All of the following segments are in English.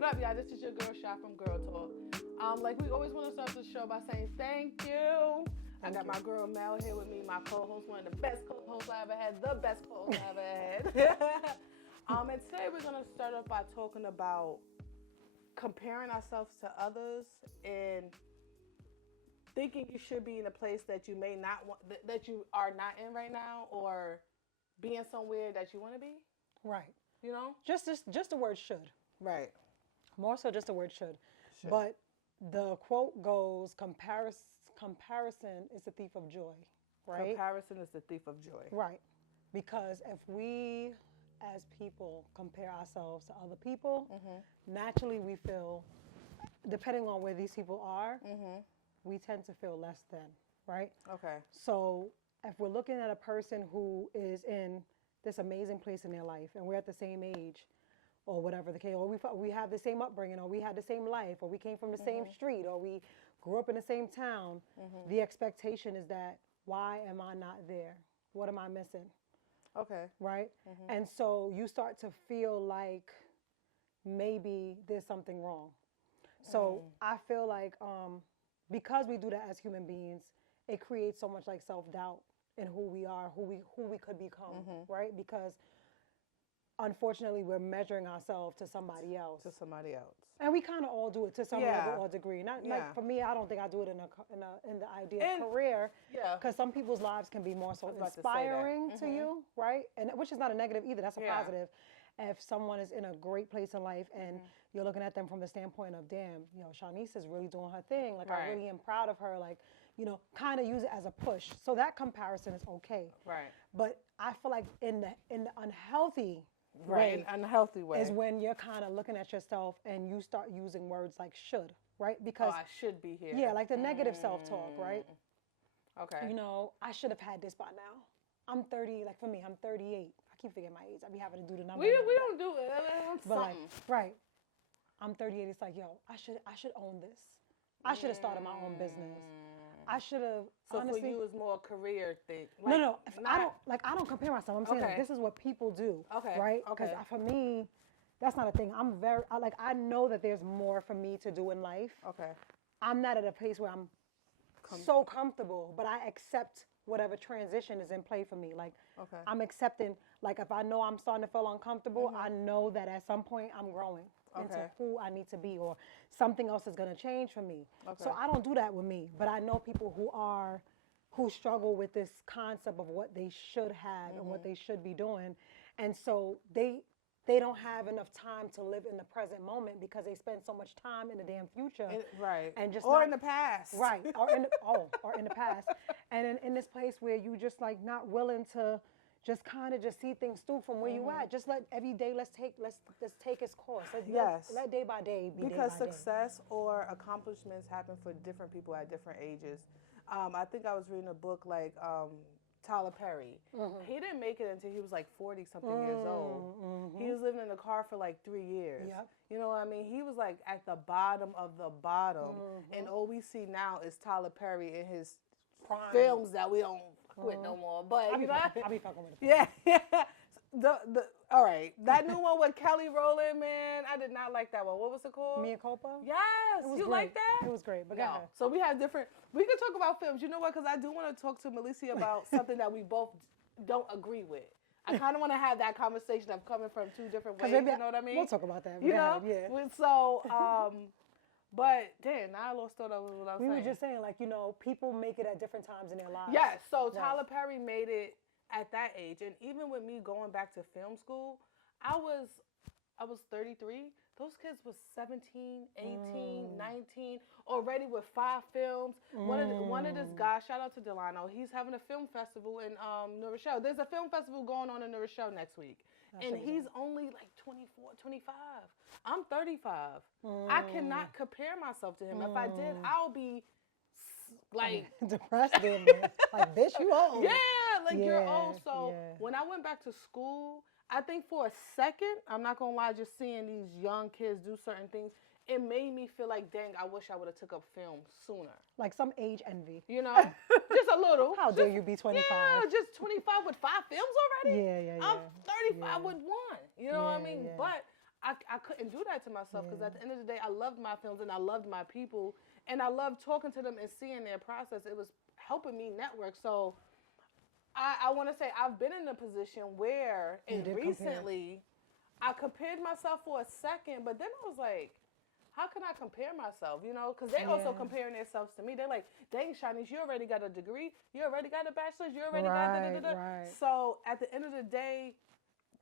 What up, y'all? This is your girl Shot from Gurrltalk. Like we always want to start the show by saying thank you. I got my girl Mel here with me, my co-host, one of the best co-hosts I ever had, the best co-host I ever had. And today we're gonna start off by talking about comparing ourselves to others and thinking you should be in a place that you may not want, that you are not in right now, or being somewhere that you want to be. Right. You know? Just the word should. Right. More so just the word should. But the quote goes, comparison is the thief of joy. Right? Comparison is the thief of joy. Right. Because if we as people compare ourselves to other people, naturally we feel, depending on where these people are, we tend to feel less than, right? Okay. So if we're looking at a person who is in this amazing place in their life and we're at the same age or whatever the case, or we have the same upbringing, or we had the same life, or we came from the same street, or we grew up in the same town, the expectation is that, why am I not there? What am I missing? Okay. Right? And so you start to feel like maybe there's something wrong. So I feel like because we do that as human beings, it creates so much like self-doubt in who we are, who we could become, right? Because unfortunately we're measuring ourselves to somebody else. And we kind of all do it to some level or degree. Not like for me, I don't think I do it in the idea of career. Yeah. Because some people's lives can be more so inspiring to you, right? And which is not a negative either. That's a positive. If someone is in a great place in life and you're looking at them from the standpoint of, damn, you know, Shanice is really doing her thing. Like, I really am proud of her. Like, you know, kind of use it as a push. So that comparison is okay. Right. But I feel like in the unhealthy way, unhealthy way, is when you're kind of looking at yourself and you start using words like should, right? Because I should be here. Yeah, like the negative self-talk, right? Okay. You know, I should have had this by now. I'm 30, like for me, I'm 38. I keep forgetting my age. I be having to do the number. We don't do it. But like, right. I'm 38. It's like, yo, I should own this. I should have started my own business. I should have. So honestly, for you, it's more a career thing. Like, no. I don't compare myself. I'm saying like, this is what people do. Okay. Right. Because for me, that's not a thing. I know that there's more for me to do in life. Okay. I'm not at a place where I'm so comfortable, but I accept whatever transition is in play for me. Like, I'm accepting, like, if I know I'm starting to feel uncomfortable, I know that at some point I'm growing into who I need to be, or something else is going to change for me. So I don't do that with me, but I know people who struggle with this concept of what they should have and what they should be doing. And so they don't have enough time to live in the present moment because they spend so much time in the damn future. And just in the past. Right. Or in the past. And in this place where you just like not willing to just kind of just see things through from where you at. Just let every day, let's take its course. Let day by day be because day by success or accomplishments happen for different people at different ages. I think I was reading a book like Tyler Perry. He didn't make it until he was like 40-something years old. He was living in a car for like 3 years. Yep. You know what I mean? He was like at the bottom of the bottom. And all we see now is Tyler Perry in his Prime. films that we don't quit no more. But I'll be fucking with it. Yeah. All right. That new one with Kelly Rowland, man, I did not like that one. What was it called? Mia Culpa? Yes. You great. like that? It was great. But go ahead. So we have different, we can talk about films. You know what? Because I do want to talk to Melissa about something that we both don't agree with. I kind of want to have that conversation of coming from two different ways. You know what I mean? We'll talk about that. You know? Yeah. So, but damn, now I lost thought of what I was saying. We were just saying, like, you know, people make it at different times in their lives. Yes. So Tyler Perry made it at that age. And even with me going back to film school, I was 33. Those kids was 17, 18, 19, already with 5 films. One of this guys, shout out to Delano, he's having a film festival in New Rochelle. There's a film festival going on in New Rochelle next week. And he's only like 24, 25. I'm 35. I cannot compare myself to him. If I did, I'll be like depressed then. Like, bitch, you old. Yeah, like you're old. So when I went back to school, I think for a second, I'm not gonna lie, just seeing these young kids do certain things, it made me feel like, dang, I wish I would have took up film sooner. Like some age envy. You know? Just a little. How dare you be 25? Yeah, just 25 with 5 films already? Yeah. I'm 35 with 1. You know what I mean? But I couldn't do that to myself because at the end of the day, I loved my films and I loved my people and I loved talking to them and seeing their process. It was helping me network. So I want to say I've been in a position where recently I compared myself for a second, but then I was like, how can I compare myself, you know? Because they also comparing themselves to me. They're like, dang, Shanice, you already got a degree. You already got a bachelor's. You already got da-da-da-da. Right. So at the end of the day,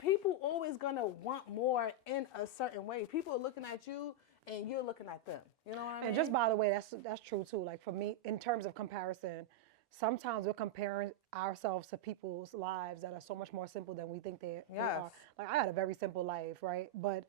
people always going to want more in a certain way. People are looking at you and you're looking at them. You know what I mean? And just by the way, that's true too. Like for me, in terms of comparison, sometimes we're comparing ourselves to people's lives that are so much more simple than we think they are. Like I had a very simple life, right? But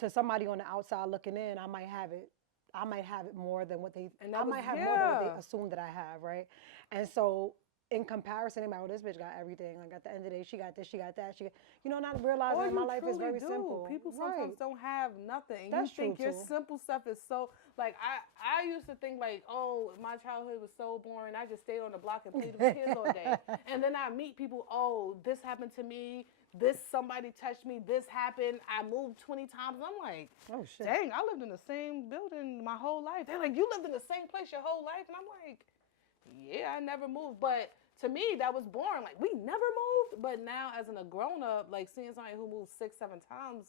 to somebody on the outside looking in, I might have it more than what they, I might have more than what they assume that I have, right? And so in comparison, they're like, oh, this bitch got everything. Like at the end of the day, she got this, she got that, not realizing that my life is very simple. People sometimes don't have nothing. That's you think your simple stuff is so, like I used to think like, oh, my childhood was so boring. I just stayed on the block and played with kids all day. And then I meet people, oh, this happened to me. Somebody touched me, this happened, I moved 20 times. I'm like, oh shit. Dang, I lived in the same building my whole life. They're like, you lived in the same place your whole life? And I'm like, yeah, I never moved. But to me, that was boring. Like, we never moved. But now, as a grown-up, like, seeing somebody who moves 6, 7 times,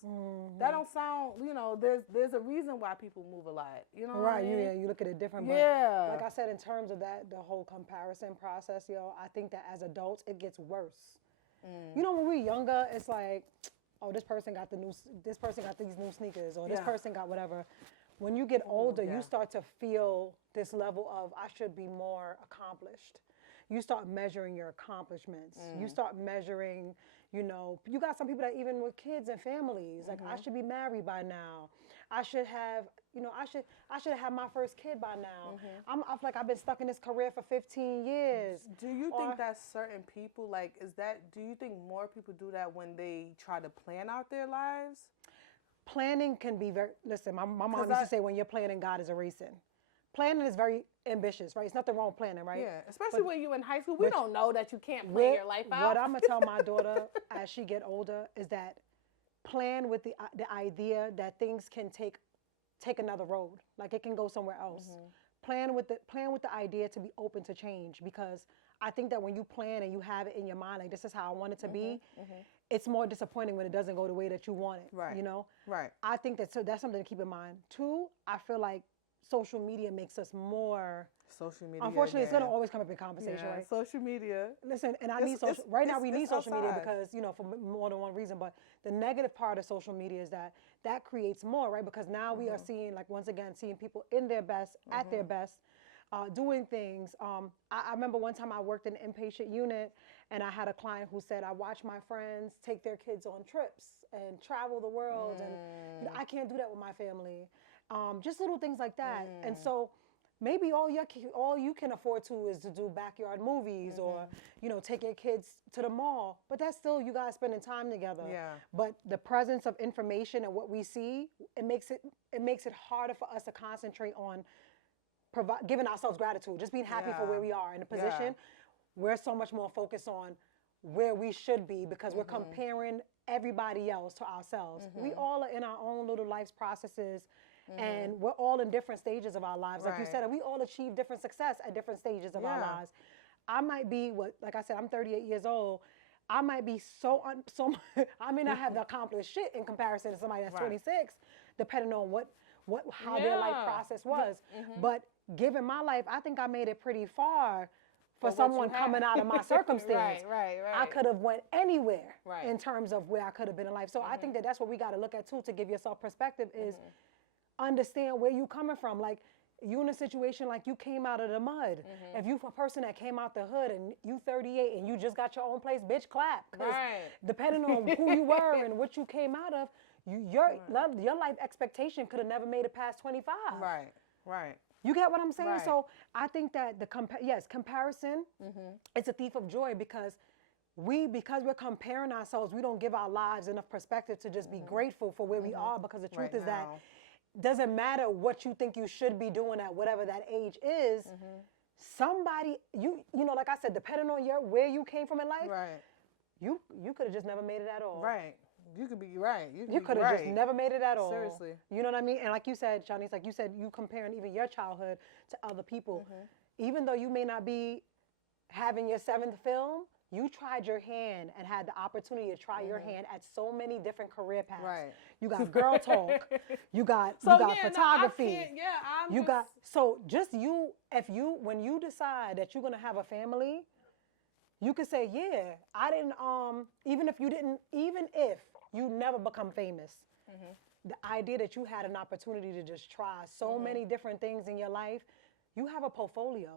that don't sound, there's a reason why people move a lot. You know what I mean? Yeah, you look at it different. Yeah. But like I said, in terms of that, the whole comparison process, I think that as adults, it gets worse. You know, when we're younger, it's like, oh, this person got these new sneakers, or this person got whatever. When you get older, you start to feel this level of, I should be more accomplished. You start measuring your accomplishments. You start measuring, you got some people that even with kids and families, like I should be married by now. I should have, I should have my first kid by now. I feel like I've been stuck in this career for 15 years. Do you think that certain people, do you think more people do that when they try to plan out their lives? Planning can be listen, my mom used to say, when you're planning, God is erasing. Planning is very ambitious, right? It's nothing wrong with planning, right? Yeah, especially when you're in high school. We don't know that you can't plan your life out. What I'm going to tell my daughter as she get older is that plan with the idea that things can take another road. Like it can go somewhere else. Plan with the idea to be open to change, because I think that when you plan and you have it in your mind, like this is how I want it to be, it's more disappointing when it doesn't go the way that you want it. Right. Right. I think that's something to keep in mind. 2, I feel like social media makes us more. Social media. Unfortunately, it's gonna always come up in conversation, right? Social media. Listen, and we need social media because for more than one reason. But the negative part of social media is that creates more, right? Because now we are seeing, like, once again, seeing people in their best, at their best, doing things. I remember one time I worked in an inpatient unit, and I had a client who said, I watch my friends take their kids on trips and travel the world, and I can't do that with my family. Just little things like that. And so maybe all you can afford to is to do backyard movies or, take your kids to the mall. But that's still you guys spending time together. Yeah. But the presence of information and what we see, it makes it harder for us to concentrate on giving ourselves gratitude, just being happy for where we are in a position. Yeah. We're so much more focused on where we should be because we're comparing everybody else to ourselves. We all are in our own little life's processes. And we're all in different stages of our lives. Like you said, we all achieve different success at different stages of our lives. I might be like I said, I'm 38 years old. I might be I may not have accomplished shit in comparison to somebody that's 26, depending on how their life process was. But given my life, I think I made it pretty far for someone coming out of my circumstance. Right. I could have went anywhere in terms of where I could have been in life. So I think that's what we got to look at too, to give yourself perspective is understand where you coming from. Like, you in a situation like you came out of the mud. If you a person that came out the hood and you 38 and you just got your own place, bitch, clap. Because depending on who you were and what you came out of, your life expectation could have never made it past 25. Right. You get what I'm saying? So I think that comparison, it's a thief of joy because we're comparing ourselves, we don't give our lives enough perspective to just be grateful for where we are, because the truth is that doesn't matter what you think you should be doing at whatever that age is. Somebody, like I said, depending on where you came from in life, you could have just never made it at all. Right. You could be right. You could have just never made it at all. Seriously. You know what I mean? And like you said, Shanice, like you said, you comparing even your childhood to other people. Even though you may not be having your 7th film, you tried your hand and had the opportunity to try your hand at so many different career paths. Right. You got Gurrltalk. you got photography. When you decide that you're gonna have a family, you could say, yeah, I didn't. Even if you never become famous, the idea that you had an opportunity to just try so many different things in your life, you have a portfolio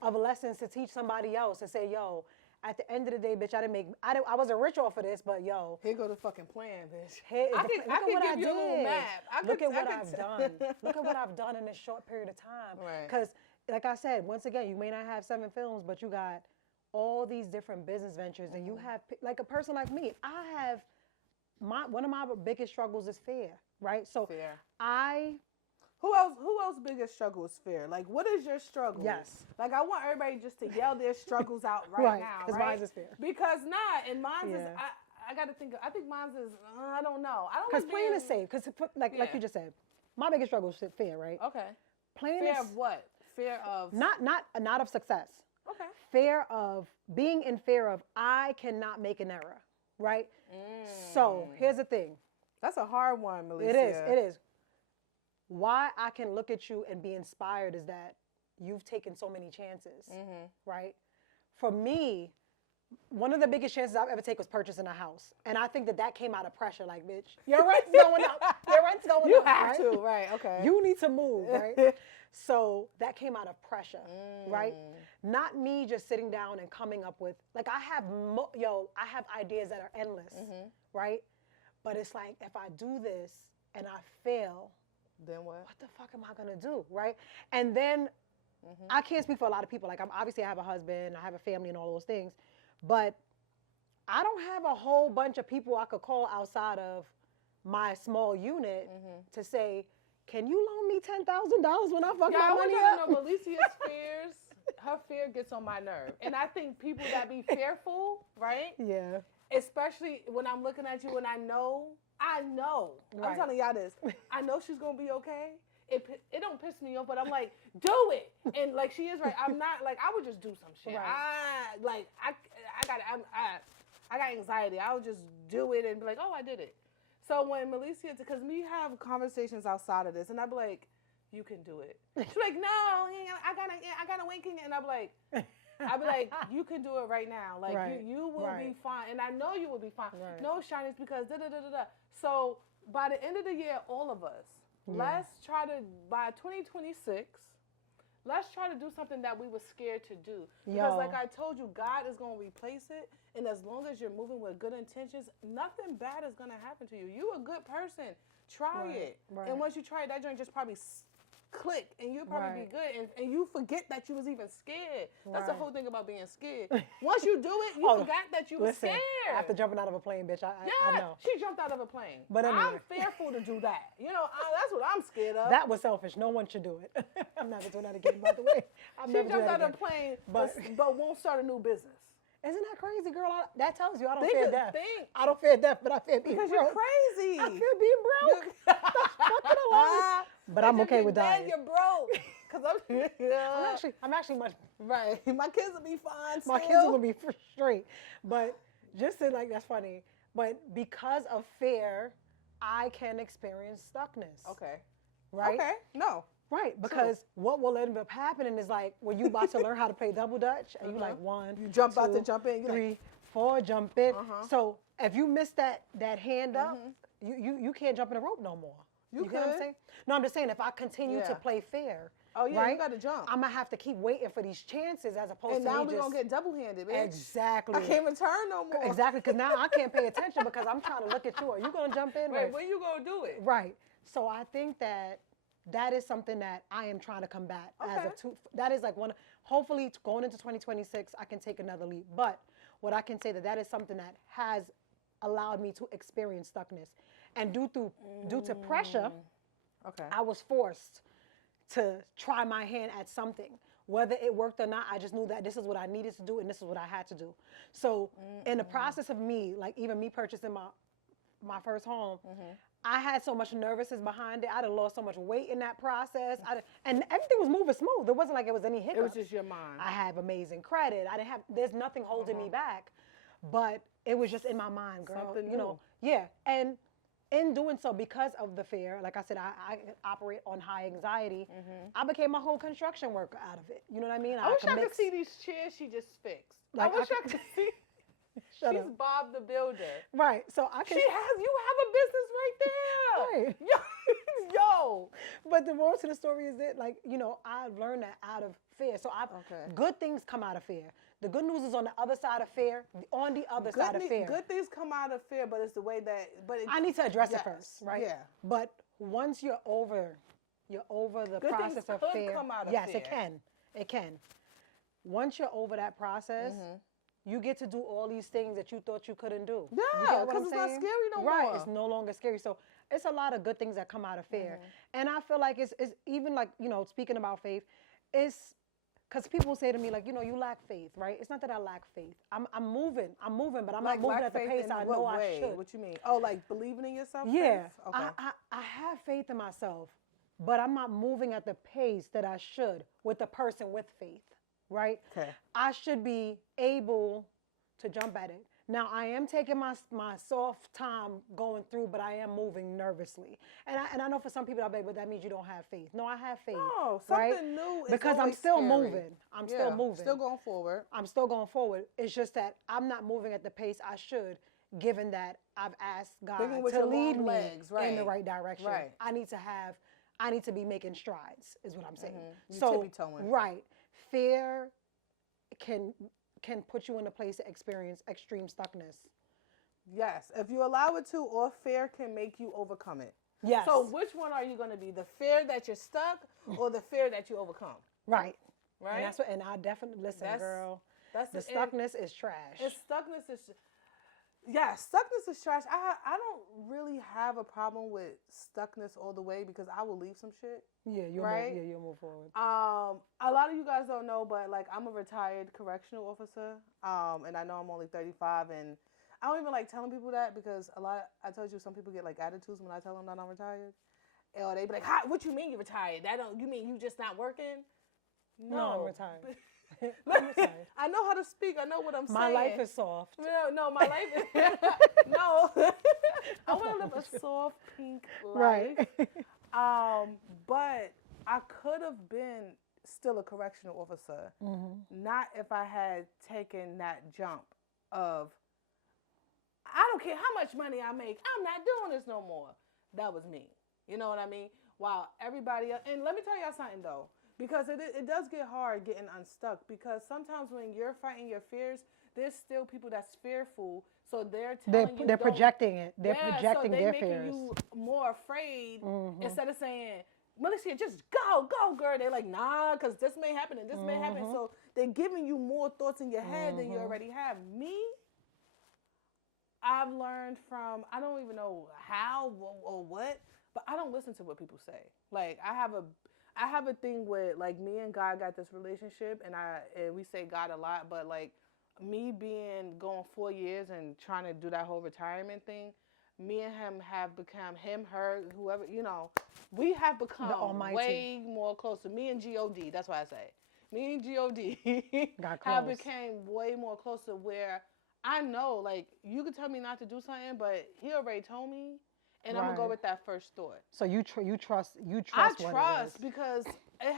of lessons to teach somebody else and say, yo, at the end of the day, bitch, I wasn't rich off of this, but yo. Here go the fucking plan, bitch. I can give you a little map. Look at what I've done. Look at what I've done in this short period of time. Because, like I said, once again, you may not have 7 films, but you got all these different business ventures, and you have, like a person like me, I have, one of my biggest struggles is fear, right? So fear. Who else biggest struggle is fear? Like, what is your struggle? Yes. Like, I want everybody just to yell their struggles out right now, because mine is fear. Because and mine is, I got to think, I think mine is, I don't know. I don't because playing is safe, because like you just said, my biggest struggle is fear, right? Okay. Fear of what? Fear of? Not of success. Okay. Fear of, being in fear of, I cannot make an error, right? So, here's the thing. That's a hard one, Melissa. It is. Why I can look at you and be inspired is that you've taken so many chances, right? For me, one of the biggest chances I've ever taken was purchasing a house. And I think that came out of pressure, like, bitch, your rent's going up. Your rent's going up. You have to, right, okay. You need to move, right? So that came out of pressure, right? Not me just sitting down and coming up with, like, I have ideas that are endless, right? But it's like, if I do this and I fail, then what? What the fuck am I gonna do, right? And then I can't speak for a lot of people. Like, obviously I have a husband, I have a family, and all those things, but I don't have a whole bunch of people I could call outside of my small unit to say, can you loan me $10,000 when I fuck my money up? I want you to know Melicia's fears. Her fear gets on my nerve, and I think people that be fearful, right? Yeah. Especially when I'm looking at you and I know. Right. I'm telling y'all this. I know she's gonna be okay. It don't piss me off, but I'm like, do it. And like, she is right. I'm not like, I would just do some shit. Right. I got anxiety. I would just do it and be like, oh, I did it. So when Melissa, because we have conversations outside of this, and I'd be like, you can do it. She's like, no, I gotta winking, and I'd be like, you can do it right now. Like, you will be fine. And I know you will be fine. Right. No, Shinies, because da-da-da-da-da. So by the end of the year, all of us, let's try to, by 2026, let's try to do something that we were scared to do. Because like I told you, God is going to replace it. And as long as you're moving with good intentions, nothing bad is going to happen to you. You're a good person. Try it. Right. And once you try it, that joint just probably click, and you'll probably be good, and you forget that you was even scared. That's the whole thing about being scared. Once you do it, you forgot that you were scared. After jumping out of a plane, bitch, I know. She jumped out of a plane. But anyway. I'm fearful to do that. You know, that's what I'm scared of. That was selfish. No one should do it. I'm never doing that again, by the way. She jumped out of a plane, but won't start a new business. Isn't that crazy, girl? That tells you I don't fear death. I don't fear death, but I fear being broke. Because you're crazy. I fear being broke. That's fucking hilarious. But I'm okay with dying. You're broke. Cause I'm actually much right. My kids will be fine. My kids will be straight. But just to, like, that's funny. But because of fear, I can experience stuckness. Okay. Right. Okay. No. Right, because what will end up happening is, like, when you about to learn how to play double dutch, and you like 1, you jump 2, out to jump in, 3, 4, jump in. So if you miss that hand up, you can't jump in the rope no more. You get what I'm saying? No, I'm just saying, if I continue to play fair, you got to jump. I'm gonna have to keep waiting for these chances as opposed and to now me we're gonna get double-handed, bitch. Exactly. I can't return no more. Exactly, because now I can't pay attention because I'm trying to look at you. Are you gonna jump in? Right. When you gonna do it? Right. So I think that is something that I am trying to combat. That is like hopefully going into 2026, I can take another leap. But what I can say that is something that has allowed me to experience stuckness. And due to pressure, I was forced to try my hand at something. Whether it worked or not, I just knew that this is what I needed to do and this is what I had to do. So in the process of me, like even me purchasing my first home, I had so much nervousness behind it. I'd have lost so much weight in that process. And everything was moving smooth. It wasn't like it was any hiccups. It was just your mind. I have amazing credit. There's nothing holding me back. But it was just in my mind, girl. Something you know, yeah. And in doing so, because of the fear, like I said, I operate on high anxiety. I became a whole construction worker out of it. You know what I mean? I wish I could see these chairs she just fixed. Like, I wish I could see. She's Bob the Builder. Right. So you have a business right there. Right. Yo. But the moral to the story is that, like, you know, I've learned that out of fear. So good things come out of fear. The good news is on the other side of fear, on the other side of fear. Good things come out of fear, but it's the way that, I need to address it first, right? Yeah. But once you're over the good process of fear. Come out of yes, fear. It can. Once you're over that process, you get to do all these things that you thought you couldn't do. Yeah, because it's not scary no more. Right, it's no longer scary. So it's a lot of good things that come out of fear. And I feel like it's even like, you know, speaking about faith, it's because people say to me, like, you know, you lack faith, right? It's not that I lack faith. I'm moving, but I'm like not moving at the pace I know I should. What you mean? Oh, like believing in yourself? Yeah. Faith? Okay. I have faith in myself, but I'm not moving at the pace that I should with the person with faith, right? Okay. I should be able to jump at it. Now, I am taking my soft time going through, but I am moving nervously. And I know for some people, I'll be like, but that means you don't have faith. No, I have faith. No, something new is because I'm still moving. I'm still moving. Still going forward. I'm still going forward. It's just that I'm not moving at the pace I should, given that I've asked God to lead me in the right direction. Right. I need to be making strides, is what I'm saying. So, tippy-toeing. Right. Fear can put you in a place to experience extreme stuckness. Yes, if you allow it to, or fear can make you overcome it. Yes. So which one are you going to be? The fear that you're stuck, or the fear that you overcome? Right. Right. And I definitely listen, girl. The stuckness is trash. Stuckness is trash. I don't really have a problem with stuckness all the way because I will leave some shit. Yeah, you'll move forward. A lot of you guys don't know, but like I'm a retired correctional officer. And I know I'm only 35, and I don't even like telling people that because I told you some people get like attitudes when I tell them that I'm retired. Or they be like, what you mean you're retired? You mean you just not working? No, I'm retired. I know how to speak. I know what I'm saying. My life is soft. No, my life is no. I want to live a soft pink life. Right. But I could have been still a correctional officer, not if I had taken that jump of I don't care how much money I make. I'm not doing this no more. That was me. You know what I mean? While everybody else, and let me tell y'all something though. Because it does get hard getting unstuck because sometimes when you're fighting your fears, there's still people that's fearful. So they're telling you. They're projecting it. They're projecting their fears. So they're making you more afraid instead of saying, Melissa, just go, girl. They're like, nah, because this may happen and this may happen. So they're giving you more thoughts in your head than you already have. Me, I've learned from, I don't even know how or what, but I don't listen to what people say. Like, I have a thing with, like, me and God got this relationship, and we say God a lot, but, like, me going 4 years and trying to do that whole retirement thing, me and him have become, him, her, whoever, you know, we have become way more closer. Me and G.O.D., that's what I say. Me and G.O.D. have become way more closer where I know, like, you could tell me not to do something, but he already told me. And I'm gonna go with that first thought. So you trust. I trust because it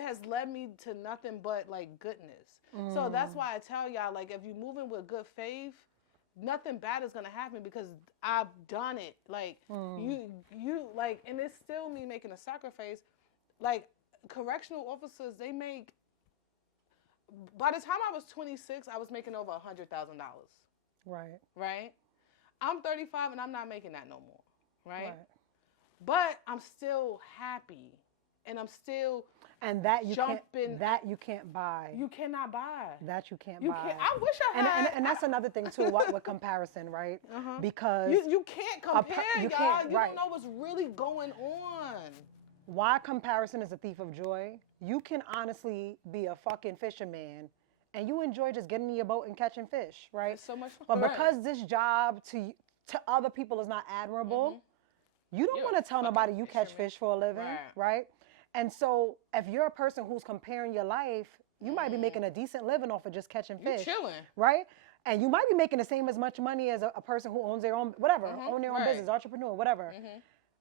has led me to nothing but like goodness. So that's why I tell y'all, like, if you're moving with good faith, nothing bad is gonna happen because I've done it. Like you like, and it's still me making a sacrifice. Like correctional officers, they make. By the time I was 26, I was making over $100,000. Right. I'm 35 and I'm not making that no more. Right? But I'm still happy. And I'm still jumping. You can't buy. You cannot buy. That you can't buy. I wish I had. And that's another thing too, with comparison, right? Because you can't compare, y'all. You don't know what's really going on. Why comparison is a thief of joy? You can honestly be a fucking fisherman and you enjoy just getting in your boat and catching fish, right? It's so much fun. But because this job to other people is not admirable, you don't want to tell nobody you catch fish for a living, right? And so if you're a person who's comparing your life, you might be making a decent living off of just catching fish. You're chilling. Right? And you might be making the same as much money as a person who owns their own, whatever, own their own business, entrepreneur, whatever.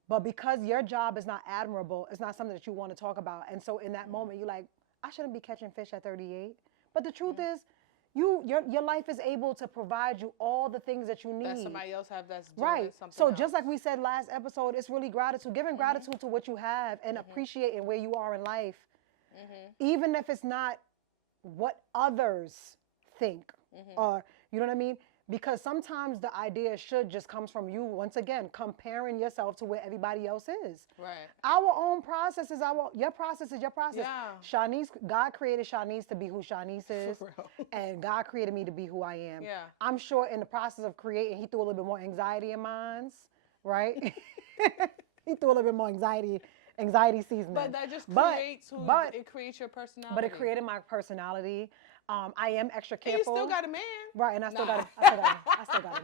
But because your job is not admirable, it's not something that you want to talk about. And so in that moment, you're like, I shouldn't be catching fish at 38. But the truth is, your life is able to provide you all the things that you need. That somebody else have that's doing something So else. just like we said last episode, it's really gratitude, giving gratitude to what you have and appreciating where you are in life, even if it's not what others think, or you know what I mean? Because sometimes the idea should just comes from you, once again, comparing yourself to where everybody else is. Right. Our own process is your process is your process. Yeah. Shanice, God created Shanice to be who Shanice is. And God created me to be who I am. Yeah. I'm sure in the process of creating, he threw a little bit more anxiety in mine, right? He threw a little bit more anxiety seasoning. But that just creates it creates your personality. But it created my personality. I am extra careful. And you still got a man. Right, and I still got a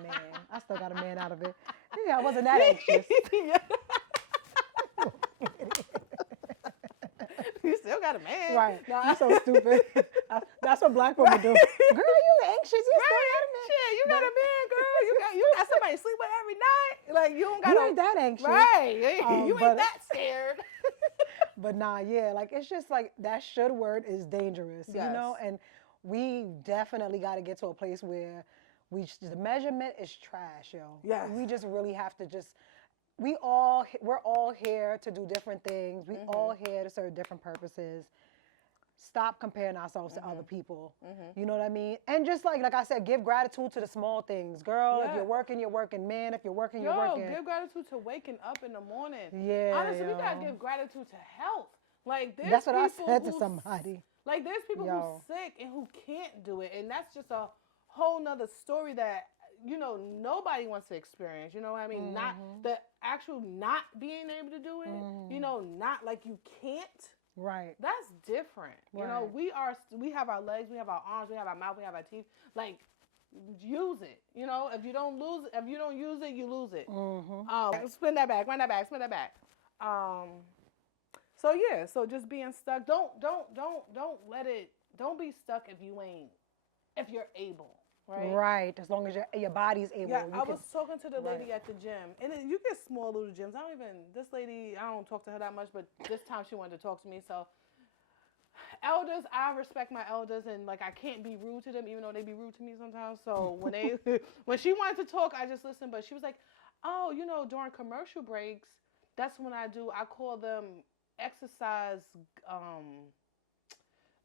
man. I still got a man out of it. Yeah, I wasn't that anxious. You still got a man. Right. No, I'm so stupid. That's what black women do. Girl, you anxious. You still got a man. Shit, you got a man, girl. You got somebody to sleep with every night. Like, you don't got You ain't that anxious. Right. You ain't that scared. But nah, yeah, like, it's just like that should word is dangerous, you know? And we definitely got to get to a place where the measurement is trash, yo. Yeah. We just really have to we're all here to do different things. We all here to serve different purposes. Stop comparing ourselves to other people. You know what I mean? And just like I said, give gratitude to the small things. Girl, if you're working, you're working. Man, if you're working, you're working. Give gratitude to waking up in the morning. Yeah. Honestly, we got to give gratitude to health. Like, that's what I said to somebody. Like, there's people who's sick and who can't do it. And that's just a whole nother story that, nobody wants to experience. You know what I mean? Not the actual not being able to do it. Not like you can't. Right. That's different. Right. We have our legs, we have our arms, we have our mouth, we have our teeth. Like, use it. If you don't use it, you lose it. Spin that back, run that back, spin that back. So just being stuck. Don't be stuck if you're able. Right. Right. As long as your body's able. Yeah, I was talking to the lady at the gym, and you get small little gyms. This lady, I don't talk to her that much, but this time she wanted to talk to me. So, elders, I respect my elders, and like I can't be rude to them, even though they be rude to me sometimes. So when she wanted to talk, I just listened. But she was like, "Oh, during commercial breaks, that's when I call them exercise,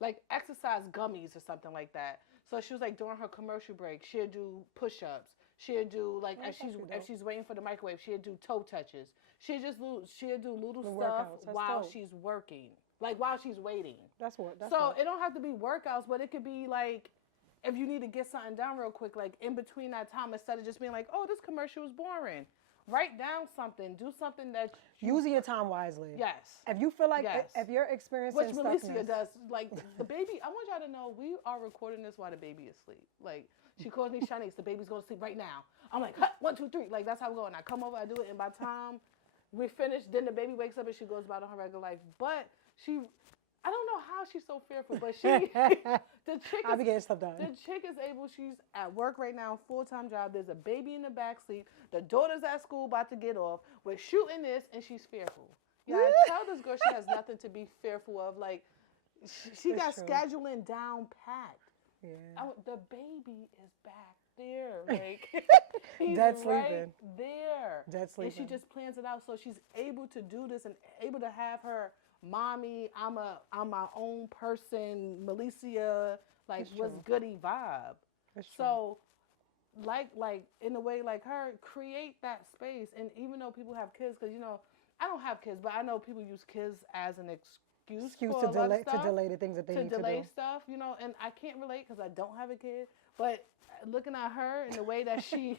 like exercise gummies or something like that." So she was like, during her commercial break, she'll do push-ups. She'll do like if she's waiting for the microwave, she'll do toe touches. She'll do little stuff while she's working, like while she's waiting. It don't have to be workouts, but it could be like if you need to get something done real quick, like in between that time, instead of just being like, oh, this commercial is boring. Write down something. Do something that using your time wisely. Yes. If you feel like if you're experiencing which Malicia does, like the baby. I want y'all to know we are recording this while the baby is asleep. Like she calls me Shanice, the baby's going to sleep right now. I'm like 1, 2, 3. Like that's how we go. And I come over, I do it, and by the time we're finished, then the baby wakes up and she goes about her regular life. But I don't know how she's so fearful, but the chick I'll be getting stuff done. The chick is able. She's at work right now, full-time job. There's a baby in the backseat. The daughter's at school, about to get off. We're shooting this, and she's fearful. Yeah, I tell this girl she has nothing to be fearful of. Like she got scheduling down packed. Yeah, the baby is back there. Like he's dead right sleeping there. Dead sleeping. And she just plans it out, so she's able to do this and able to have her. Mommy, I'm my own person, Malicia, like what's goody vibe. So like in a way like her, create that space. And even though people have kids, because I don't have kids, but I know people use kids as an excuse for to delay the things that they need to do. To delay stuff, and I can't relate because I don't have a kid. But looking at her in the way that she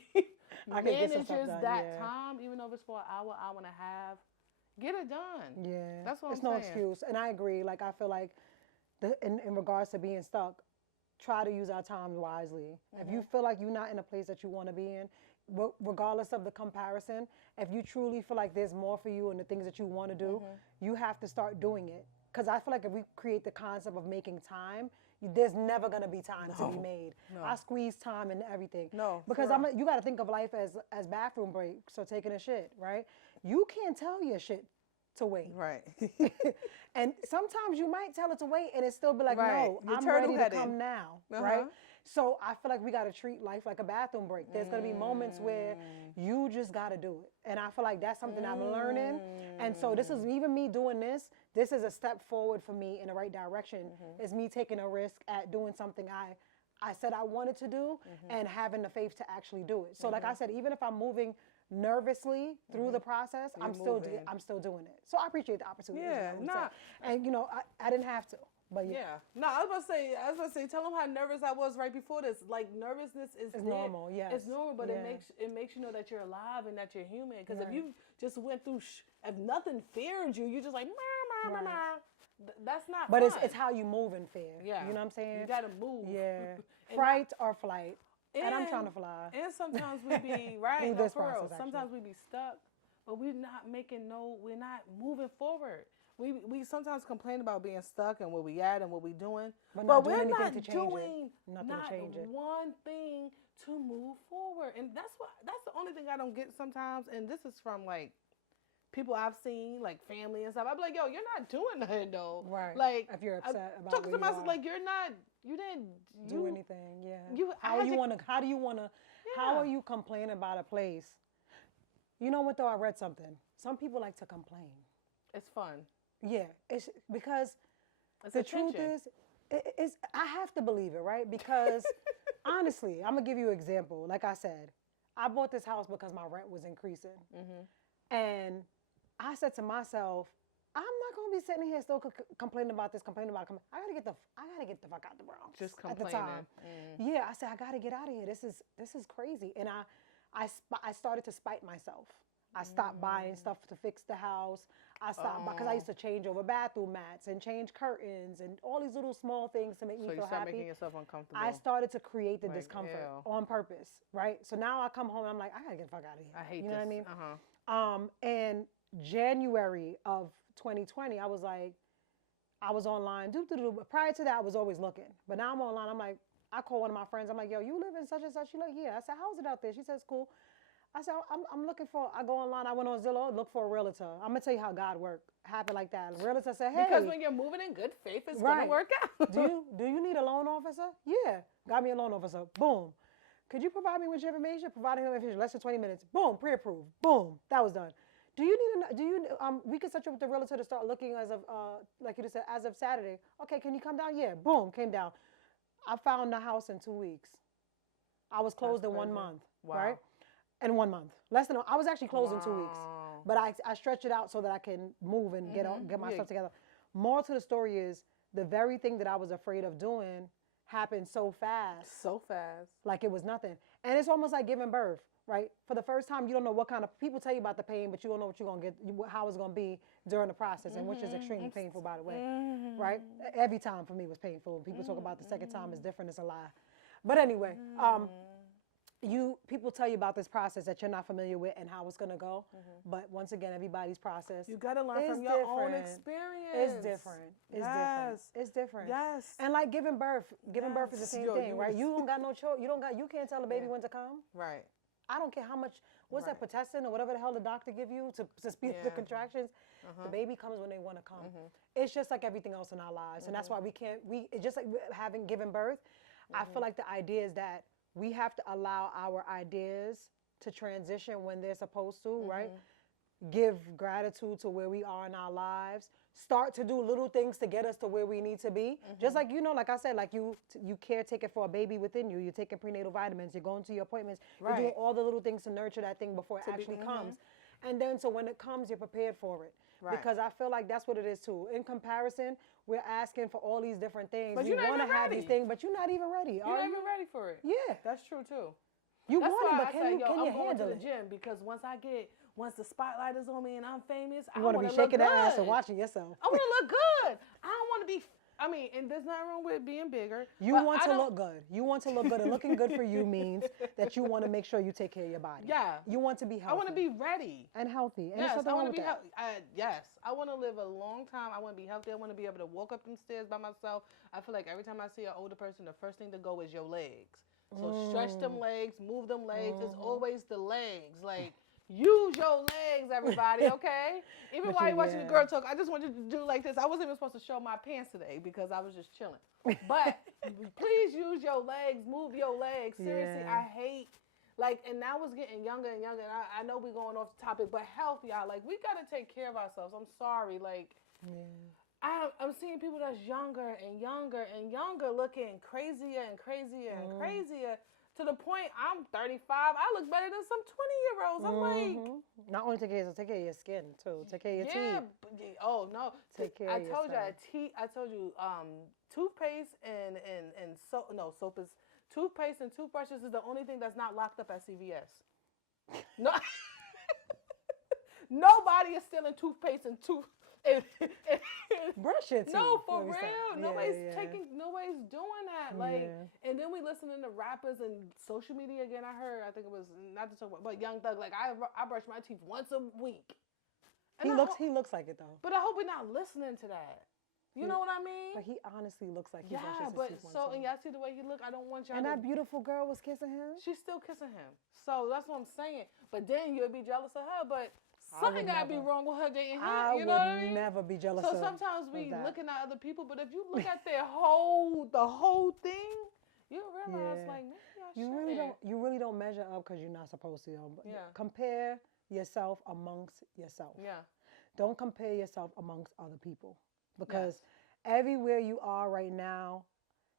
manages that time, even though it's for an hour and a half. Get it done. Yeah. That's what it's I'm saying. It's no excuse. And I agree. Like, I feel like in regards to being stuck, try to use our time wisely. If you feel like you're not in a place that you want to be in, regardless of the comparison, if you truly feel like there's more for you and the things that you want to do, you have to start doing it. Because I feel like if we create the concept of making time, there's never going to be time to be made. I squeeze time into everything. Because you got to think of life as bathroom breaks or taking a shit, right? You can't tell your shit to wait. Right. And sometimes you might tell it to wait and it still be like, no, I'm ready to come now, right? So I feel like we got to treat life like a bathroom break. There's going to be moments where you just got to do it. And I feel like that's something I'm learning. And so this is even me doing this. This is a step forward for me in the right direction. It's me taking a risk at doing something I said I wanted to do and having the faith to actually do it. So like I said, even if I'm moving nervously through the process, I'm still doing it. So I appreciate the opportunity. Yeah, and I didn't have to. But no, I was about to say, tell them how nervous I was right before this. Like nervousness is normal, yes. It's normal, but it makes you know that you're alive and that you're human. Because if you just went through, if nothing feared you, you're just like, that's not. But fun. it's how you move in fear. Yeah, you know what I'm saying. You gotta move. Yeah, fright or flight. And I'm trying to fly. And sometimes we be right. No, for real. Sometimes we be stuck, but we're not we're not moving forward. We sometimes complain about being stuck and where we at and what we doing, but we're not doing one thing to move forward. And that's the only thing I don't get sometimes. And this is from like people I've seen, like family and stuff. I be like, yo, you're not doing nothing though. Right. Like if you're upset about talking to myself, like you didn't do anything. Yeah. How do you wanna how are you complaining about a place? You know what though? I read something. Some people like to complain. It's fun. Yeah, it's because the truth is, I have to believe it, right? Because honestly, I'm gonna give you an example. Like I said, I bought this house because my rent was increasing, and I said to myself, I'm not gonna be sitting here still complaining about this, I gotta get the fuck out the Bronx. Just complaining. At the time. Yeah, I said I gotta get out of here. This is crazy, and I started to spite myself. I stopped buying stuff to fix the house. I stopped because I used to change over bathroom mats and change curtains and all these little small things to make me feel happy. So you started making yourself uncomfortable. I started to create the discomfort on purpose, right? So now I come home and I'm like, I gotta get the fuck out of here. I hate this. You know what I mean? And January of 2020, I was online. Prior to that, I was always looking. But now I'm online. I'm like, I call one of my friends. I'm like, yo, you live in such and such? She's like, yeah. I said, how's it out there? She says, cool. I said, I'm looking for, I go online, I went on Zillow, look for a realtor. I'm going to tell you how God worked. Happened like that. A realtor said, hey. Because when you're moving in good faith, it's going to work out. Do you need a loan officer? Yeah. Got me a loan officer. Boom. Could you provide me with your information? Provided him information, less than 20 minutes. Boom. Pre-approved. Boom. That was done. We could set you up with the realtor to start looking as of, like you just said, as of Saturday. Okay, can you come down? Yeah. Boom. Came down. I found the house in 2 weeks. I was closed in 1 month. Wow. Right? In 1 month, I was actually closed in 2 weeks, but I stretched it out so that I can move and get my stuff together. More to the story is the very thing that I was afraid of doing happened so fast. Like it was nothing. And it's almost like giving birth, right? For the first time, you don't know what kind of, people tell you about the pain, but you don't know what you're going to get, how it's going to be during the process, and which is extremely painful, by the way, right? Every time for me was painful. People talk about the second time is different, it's a lie. But anyway, people tell you about this process that you're not familiar with and how it's going to go. But once again, everybody's process. You got to learn from your own experience. It's different. It's different. Yes. And like giving birth is the same thing, right? You don't got no choice. You can't tell the baby when to come. Right. I don't care how much, what's that Pitocin or whatever the hell the doctor give you to speed up the contractions. The baby comes when they want to come. It's just like everything else in our lives. And that's why it's just like given birth. I feel like the idea is that we have to allow our ideas to transition when they're supposed to, right? Give gratitude to where we are in our lives. Start to do little things to get us to where we need to be. Just like, like I said, like you caretaking for a baby within you. You're taking prenatal vitamins. You're going to your appointments. You're doing all the little things to nurture that thing before it actually comes. And then so when it comes, you're prepared for it. Right. Because I feel like that's what it is too. In comparison, we're asking for all these different things. But we want to have these things, but you're not even ready. You're not even ready for it. Yeah. That's true too. You want it, but can you handle it? I'm going to the gym because once the spotlight is on me and I'm famous, I want to be shaking that ass and watching yourself. I want to look good. I don't want to be I mean, and there's nothing wrong with being bigger. You want to look good. You want to look good, and looking good for you means that you want to make sure you take care of your body. Yeah. You want to be healthy. I want to be ready. And healthy. And yes, I want to be healthy. Yes, I want to live a long time. I want to be healthy. I want to be able to walk up them stairs by myself. I feel like every time I see an older person, the first thing to go is your legs. So stretch them legs, move them legs. It's always the legs. Like, use your legs, everybody, okay? Even while you're watching the Girl Talk, I just want you to do like this. I wasn't even supposed to show my pants today because I was just chilling. But please use your legs, move your legs. Seriously, I hate, like, and now it's getting younger and younger. And I know we're going off the topic, but health, y'all, like, we got to take care of ourselves. I'm sorry, like, I'm seeing people that's younger and younger and younger looking crazier and crazier and crazier. To the point, I'm 35. I look better than some 20-year-olds. I'm like, not only take care of your skin too. Take care of your teeth. Oh no. Take care of yourself. I told you, toothpaste and soap. No, soap is toothpaste and toothbrushes is the only thing that's not locked up at CVS. No, nobody is stealing toothpaste and brush your teeth. No, for real. Nobody's doing that. Like, and then we listening to rappers and social media again. I think it was not to talk about, but Young Thug. Like, I brush my teeth once a week. And he looks like it though. But I hope we're not listening to that. You know what I mean? But he honestly looks like he brushes his teeth once a week. And y'all see the way he look. I don't want y'all. And that beautiful girl was kissing him. She's still kissing him. So that's what I'm saying. But then you'll be jealous of her. But something gotta be wrong with her dating him. You know what I mean? I would never be jealous of that. So sometimes we looking at other people, but if you look at the whole thing, you'll realize like maybe I shouldn't. You really don't measure up because you're not supposed to. Compare yourself amongst yourself. Yeah. Don't compare yourself amongst other people because everywhere you are right now,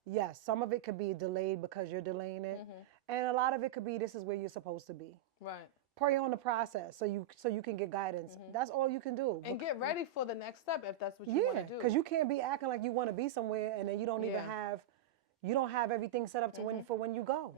yes, some of it could be delayed because you're delaying it, and a lot of it could be this is where you're supposed to be. Right. Pray on the process so you can get guidance. That's all you can do. And get ready for the next step if that's what you want to do. Because you can't be acting like you want to be somewhere and then you don't even have everything set up to when you go.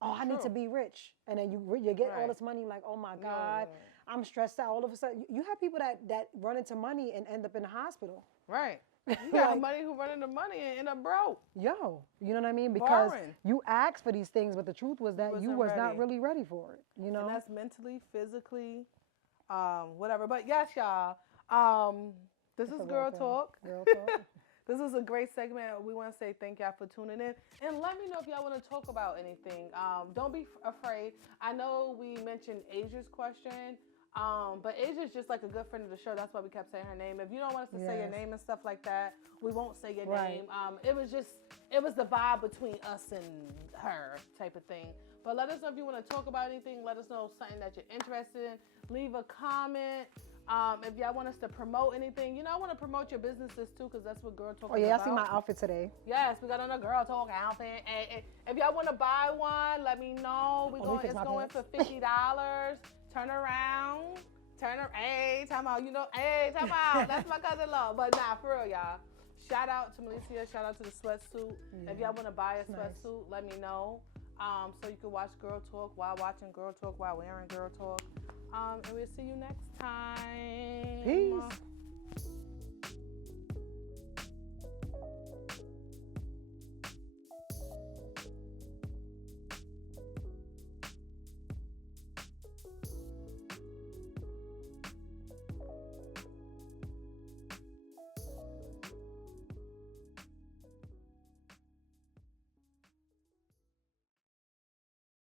Oh, I need to be rich, and then you get all this money. Like, oh my God, I'm stressed out. All of a sudden, you have people that run into money and end up in the hospital. Right. You got money who run into money and end up broke. Yo, you know what I mean? Because you asked for these things, but the truth was that you was not really ready for it. You know, and that's mentally, physically, whatever. But yes, y'all. This is Girl Talk. Girl Talk. This is a great segment. We want to say thank y'all for tuning in. And let me know if y'all want to talk about anything. Don't be afraid. I know we mentioned Asia's question, but Asia's just like a good friend of the show. That's why we kept saying her name. If you don't want us to say your name and stuff like that, we won't say your name. It was the vibe between us and her type of thing. But let us know if you want to talk about anything. Let us know something that you're interested in. Leave a comment. If y'all want us to promote anything, I want to promote your businesses too, because that's what Girl Talk is about. I see my outfit today. Yes, we got on a Girl Talk outfit. And if y'all want to buy one, let me know. It's going for $50. Turn around. Hey, time out. Time out. That's my cousin-in-law. But nah, for real, y'all. Shout out to Malicia. Shout out to the sweatsuit. If y'all want to buy a sweatsuit, let me know. So you can watch Girl Talk while watching Girl Talk, while wearing Girl Talk. And we'll see you next time. Peace.